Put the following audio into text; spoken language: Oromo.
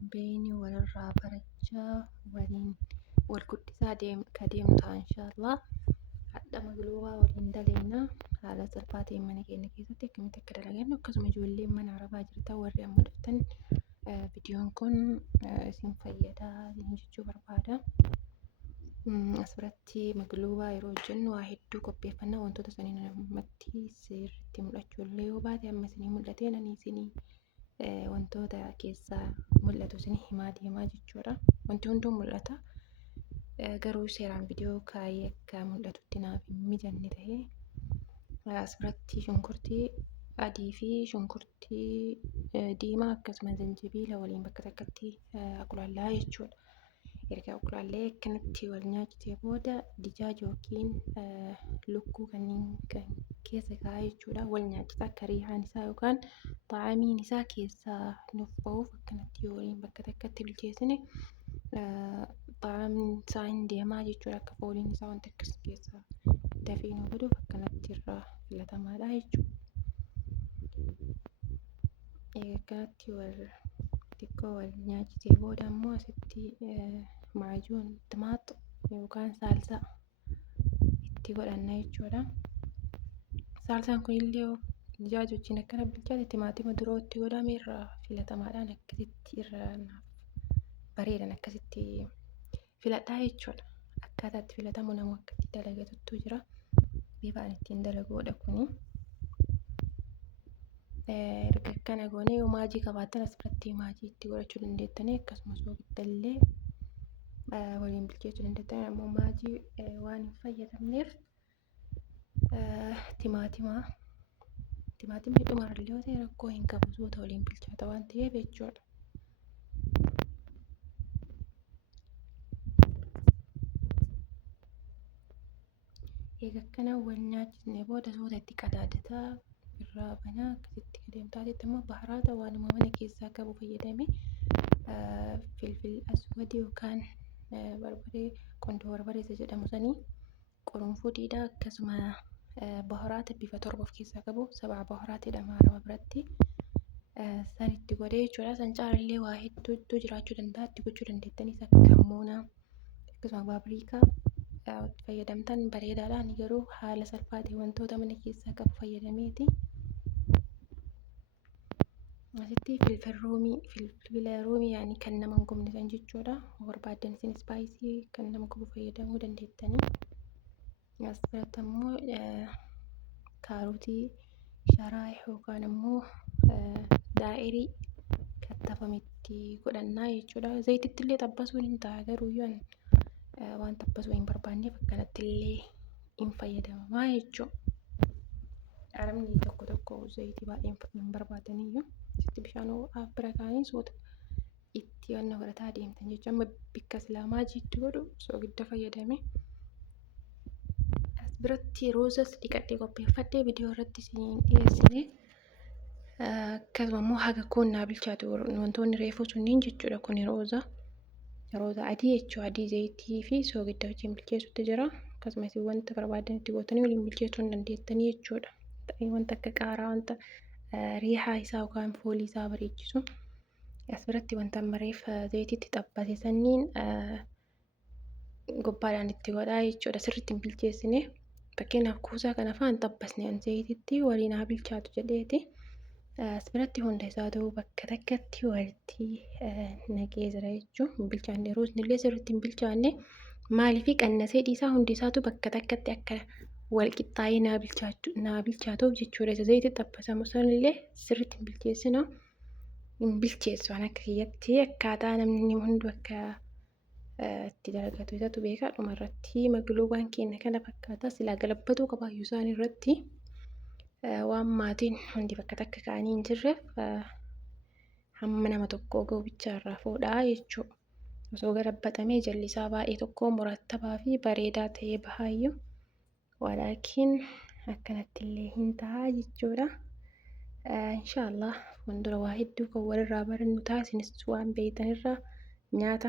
بيني والرا برجة والقدسة كديم تا إن شاء الله حتى مقلوبة والإندلينا على سلفاتي من كيني كيساتي كم تكرر لأنه كسم جولي من عربا جرتا وريا مدفتن فيديو كن اسم فيدا نجتشو بربادا asirratti maqluubaa yeroo jennu waa hedduu qopheeffannaa wantoota saniin ammatti sirriitti mul'achuu illee yoo baate amma isinii mul'ate nani isinii wantoota keessaa mul'atu isinii himaa deemaa jechuudha. Wanti hunduu mul'ata garuu seeraan viidiyoo kaayee akka mul'atutti naaf hin mijanne ta'ee asirratti shunkurtii adii fi shunkurtii diimaa akkasumas zanjibiila waliin bakka takkatti aqulaallaa jechuudha. Erga aqulaallee akkanatti wal nyaachisee booda dijaaja yookiin lukkuu kanneen kan keessa kaa'aa jechuudha. Wal nyaachisa akka riihaan isaa yookaan xaa'amiin isaa keessaa nuuf ba'uuf akkanatti waliin bakka takkatti bilcheessine xaa'amiin isaa hin deemaa jechuudha. Akka fooliin isaa wanta akkas keessaa dafee nu baduuf akkanatti irraa filatamaadha jechuudha. Akkanatti xiqqoo wal nyaachisee booda immoo asitti maajuun timaaxi yookaan saalsaa itti godhanna jechuudha. Saalsaan kun illee dijaaja wajjin akkana bilchaate timaatima duroo itti godhame irraa filatamaadhaan akkasitti irraa bareedan akkasitti filadhaa jechuudha. Akkaataa itti filatamu namu akka itti dalagatutu jira. Bifaan ittiin dalaguudha kuni. Erga akkana goonee yoo maajii qabaattan asirratti maajii itti godhachuu dandeettanii akkasumas soogidda waliin bilcheessuu dandeettan ammoo maajii waan hin fayyadamneef timaatimni dhumarallee yoo ta'e rakkoo hin qabu soota waliin bilchaata waan ta'eef jechuudha. Egaa akkana wal nyaachisnee booda soota itti qadaadataa irraa banaa akkasitti adeemtaatetti immoo baharaata waanuma mana keessaa qabu fayyadame filfil aswadii yookaan barbaree qondoo barbareessa jedhamu sanii qurunfudiidha akkasuma baharaata bifa torba of keessaa qabu sabaa baharaata jedhama araba biratti san itti godhee jechuudha. San caalallee waa hedduutu jiraachuu danda'a itti gochuu dandeettanis akka kammuunaa akkasuma baabiriikaa fayyadamtan bareedaadha. Ani garuu haala salphaatiin wantoota mana keessaa qabu fayyadameeti. Asitti filfila roomii yaani kan nama hin gubne san jechuudha. Barbaadan isin ispaayisii kan nama gubu fayyadamuu dandeettanii. Asirratti immoo kaarotii sharaa yookaan immoo daa'irii kattafametti godhannaa jechuudha. Zayititti illee xabbasuun hin ta'a garuu yoo waan xabbasuu hin barbaanneef akkanatti illee hin fayyadamamaa jechuudha. Arabni tokko zayitii baay'ee hin barbaadaniyyuu asitti bishaan ho'aa bira kaa'anii soota itti wanna godhataa deemtan jechuudha. Amma bikka islaamaa jiitti godhu soogidda fayyadame. Asirratti roozas dhiqadhee qopheeffadhee viidiyoo irratti isiniin dhiyeessine akkasuma immoo haga koonnaa bilchaatu wantoonni reefuu sunniin jechuudha. Kun rooza adii jechuudha. Adii zayitii fi soogidda wajjin bilcheessutti jira. Akkasumas wanta barbaadan itti gootanii waliin bilcheessuu hin dandeettanii jechuudha. Wanta akka qaaraa wanta riihaa isaa yookaan foolii isaa bareechisu asirratti wanta mareef zayitiitti xabbase sanniin gubbaadhaan itti godhaa jechuudha. Sirriitti hin bilcheessine fakkeenyaaf kuusaa kana afaan xabbasne zayitiitti waliin haa bilchaatu jedheeti. Asirratti hunda isaa ta'uu bakka takkatti walitti naqee jira jechuudha. Bilchaanne roosni illee sirriitti hin bilchaanne maaliif qannasee dhiisaa hundi isaatu bakka takkatti akka wal qixxaayee naa bilchaatuuf jechuudha. Isa zayitii xabbasamu sanillee sirriitti hin bilcheessina. Hin bilcheessu waan akka kiyyatti akkaataa namni hundu akka itti dalagatu isatu beeka. Dhumarratti maqluubaan keenya kana fakkaata. Silaa galabbatuu qabaayyuu isaan irratti waan maatiin hundi bakka takka ka'anii hin jirreef hamma nama tokkoo ga'u bichaarraa fuudhaa jechuudha. Osoo galabbatamee jalli isaa baay'ee tokko murattabaa fi bareedaa ta'ee bahaayyuu walaakiin akkanatti illee hin ta'a jechuudha. Inshaallah fuuldura waa hedduu kan walirraa barannu ta'a. Isinis waan beektanirraa nyaata